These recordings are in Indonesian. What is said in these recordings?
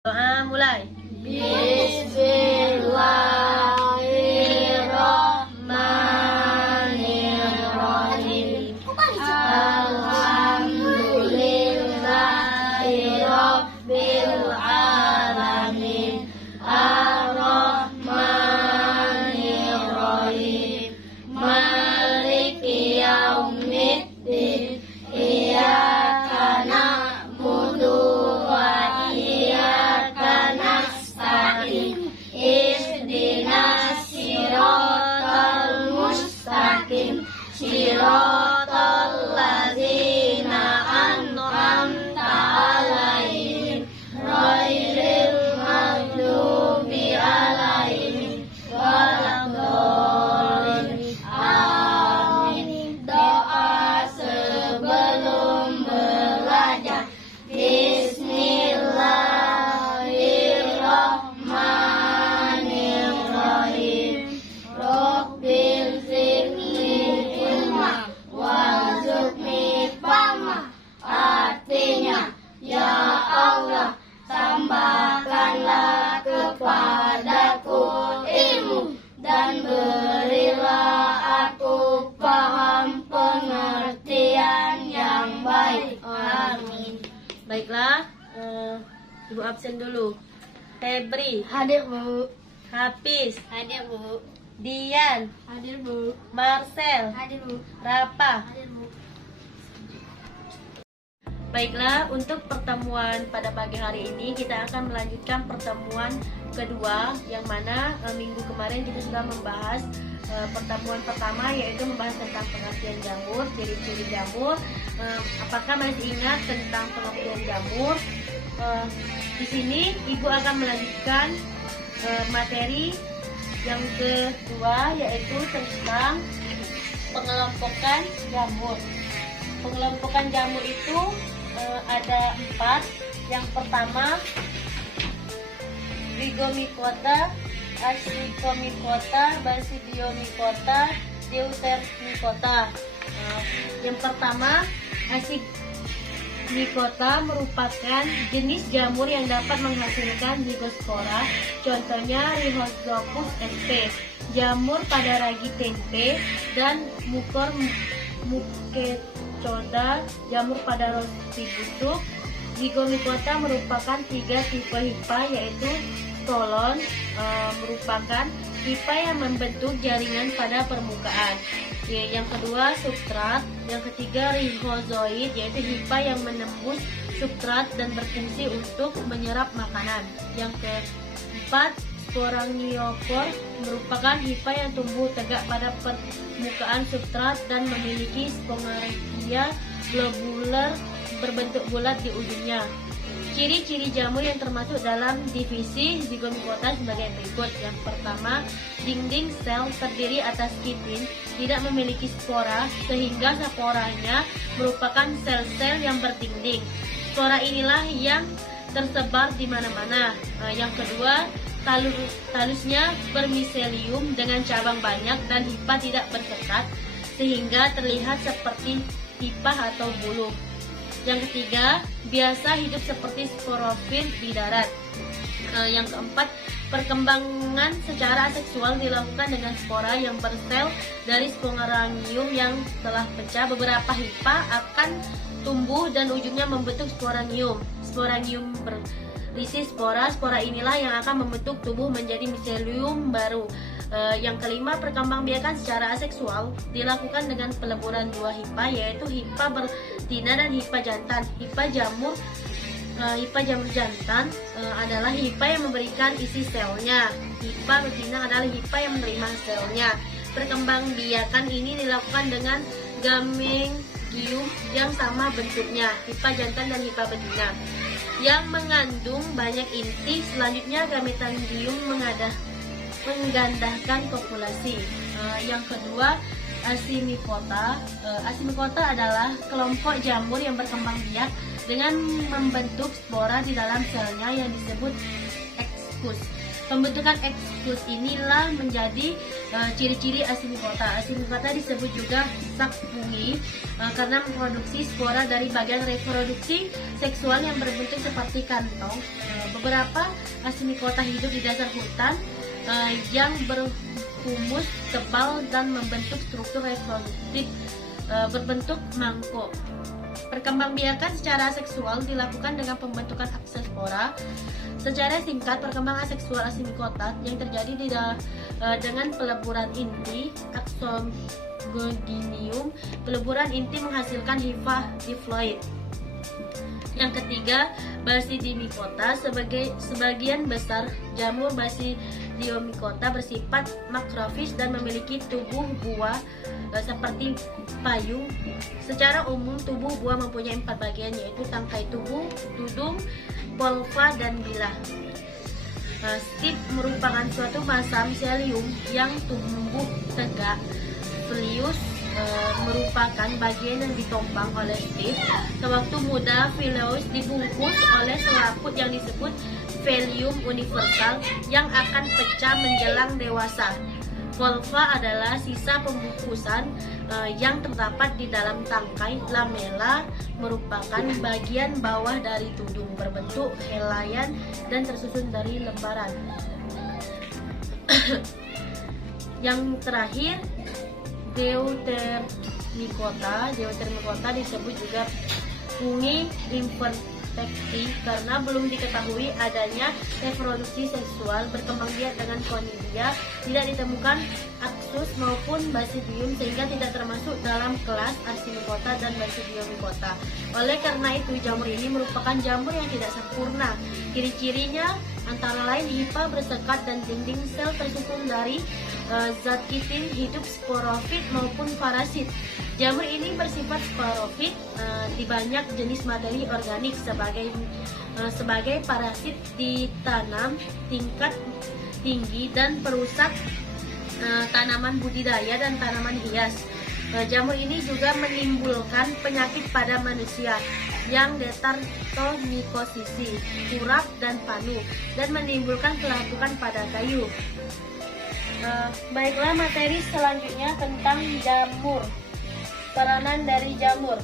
Doa mulai. Bismillahirrahmanirrahim. Alhamdulillahirabbil alamin. Arrahmanirrahim. Maliki yaumiddin. Iyyaka na'budu wa iyyaka nasta'in. Ihdinas siratal mustaqim. Siratal ladzina an'amta 'alaihim ghairil maghdubi 'alaihim waladdallin. Amin. Doa sebelum belajar. Bismillahirrahmanirrahim. Rabbil zidni ilma warzuqni fahma. Artinya, ya Allah, tambahkanlah kepadaku ilmu dan berilah aku paham pengertian yang baik. Amin. Baiklah, Ibu absen dulu. Febri, Hadir, Bu. Hafiz, Hadir, Bu. Dian, Hadir, Bu. Marcel, Hadir, Bu. Rapa. Hadir, Bu. Baiklah, untuk pertemuan pada pagi hari ini kita akan melanjutkan pertemuan kedua, yang mana minggu kemarin kita sudah membahas pertemuan pertama, yaitu membahas tentang pengertian jamur, ciri-ciri jamur. Apakah masih ingat tentang pengertian jamur? Di sini Ibu akan melanjutkan materi yang kedua, yaitu tentang pengelompokan jamur. Pengelompokan jamur itu ada 4. Yang pertama, Zygomicota, Ascomycota, Basidiomycota, Deutermycota. Yang pertama, Ascomycota merupakan jenis jamur yang dapat menghasilkan zygospora, contohnya Rhizopus sp, jamur pada ragi tempe, dan Mucor mucecoda, jamur pada roti busuk. Zygomicota merupakan 3 tipe hifa, yaitu stolon, merupakan hifa yang membentuk jaringan pada permukaan. Yang kedua, substrat. Yang ketiga, rhizoid, yaitu hifa yang menembus substrat dan berfungsi untuk menyerap makanan. Yang keempat, sporangiofor, merupakan hifa yang tumbuh tegak pada permukaan substrat dan memiliki sporangia globular berbentuk bulat di ujungnya. Ciri-ciri jamur yang termasuk dalam divisi zigomikota sebagai berikut. Yang pertama, dinding sel terdiri atas kitin, tidak memiliki spora sehingga sporanya merupakan sel-sel yang berdinding. Spora inilah yang tersebar di mana-mana. Yang kedua, talusnya bermiselium dengan cabang banyak dan hifa tidak bersekat sehingga terlihat seperti hifa atau bulu. Yang ketiga, biasa hidup seperti sporofit di darat. Yang keempat, perkembangan secara aseksual dilakukan dengan spora yang bersel dari sporangium yang telah pecah. Beberapa hifa akan tumbuh dan ujungnya membentuk sporangium. Sporangium berisi spora. Spora inilah yang akan membentuk tubuh menjadi miselium baru. Yang kelima, perkembangbiakan secara aseksual dilakukan dengan peleburan dua hifa, yaitu hifa betina dan hifa jantan. Hifa jamur jantan adalah hifa yang memberikan isi selnya. Hifa betina adalah hifa yang menerima selnya. Perkembangbiakan ini dilakukan dengan gamegium yang sama bentuknya, hifa jantan dan hifa betina, yang mengandung banyak inti. Selanjutnya, gametangium menggandahkan populasi. Yang kedua, asimikota. Asimikota adalah kelompok jamur yang berkembang biak dengan membentuk spora di dalam selnya yang disebut excus. Pembentukan excus inilah menjadi ciri-ciri asimikota. Asimikota disebut juga sak fungi karena memproduksi spora dari bagian reproduksi seksual yang berbentuk seperti kantong. Beberapa asimikota hidup di dasar hutan yang berhumus tebal dan membentuk struktur reproduktif berbentuk mangkuk. Perkembangbiakan secara seksual dilakukan dengan pembentukan akses spora. Secara singkat, perkembangan seksual asimikota yang terjadi dengan peleburan inti axonoginium. Peleburan inti menghasilkan hifa diploid. Yang ketiga, Basidiomycota. Sebagian besar jamur Basidiomycota bersifat makrofis dan memiliki tubuh buah seperti payung. Secara umum, tubuh buah mempunyai 4 bagian, yaitu tangkai tubuh, tudung, polva, dan bilah. Stip merupakan suatu massa miselium yang tumbuh tegak. Folius merupakan bagian yang ditompang oleh stip. Sewaktu muda, Folius dibungkus oleh selaput yang disebut velium universal yang akan pecah menjelang dewasa. Polva adalah sisa pembungkusan yang terdapat di dalam tangkai. Lamella merupakan bagian bawah dari tudung, berbentuk helaian dan tersusun dari lembaran. Yang terakhir, Deuteromycota. Deuteromycota disebut juga fungi infekti karena belum diketahui adanya reproduksi seksual berkembang biak dengan konidia. Tidak ditemukan aksus maupun basidium sehingga tidak termasuk dalam kelas Asimikota dan Basidiomycota. Oleh karena itu, jamur ini merupakan jamur yang tidak sempurna. Ciri-cirinya antara lain hifa bersekat dan dinding sel tersusun dari zat kitin, hidup sporofit maupun parasit. Jamur ini bersifat sporofit di banyak jenis materi organik. Sebagai parasit ditanam tingkat tinggi dan perusak tanaman budidaya dan tanaman hias. Jamur ini juga menimbulkan penyakit pada manusia yang detartomycosisi, kurap dan panu, dan menimbulkan kelapukan pada kayu. Baiklah, materi selanjutnya tentang jamur. Peranan dari jamur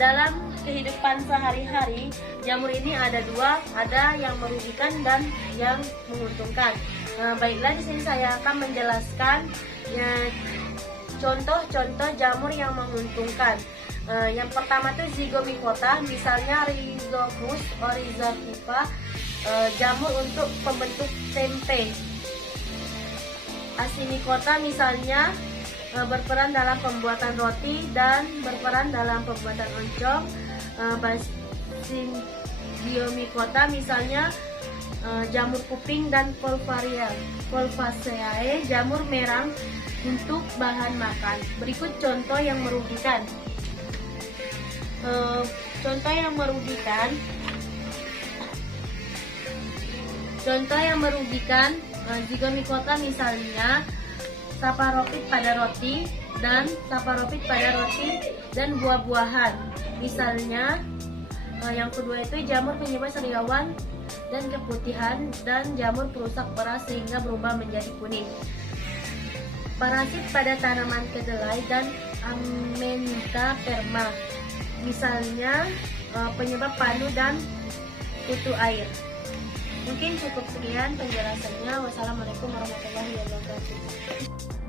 dalam kehidupan sehari-hari. Jamur ini ada dua, ada yang merugikan dan yang menguntungkan. Baiklah, di sini saya akan menjelaskan contoh-contoh jamur yang menguntungkan. Yang pertama itu zigomikota, misalnya Rhizopus oryzativa, jamur untuk pembentuk tempe. Asimikota misalnya berperan dalam pembuatan roti dan berperan dalam pembuatan oncom. Basidiomycota misalnya jamur kuping dan Volvaceae, jamur merang untuk bahan makan. Berikut contoh yang merugikan. Contoh yang merugikan, Contoh yang merugikan zigomikota misalnya saparopit pada roti dan saparopit pada roti dan buah-buahan. Misalnya yang kedua itu jamur penyebab sariawan dan keputihan, dan jamur perusak beras sehingga berubah menjadi kuning. Parasit pada tanaman kedelai dan Amanita perma. Misalnya penyebab panu dan kutu air. Mungkin cukup sekian penjelasannya. Wassalamualaikum warahmatullahi wabarakatuh.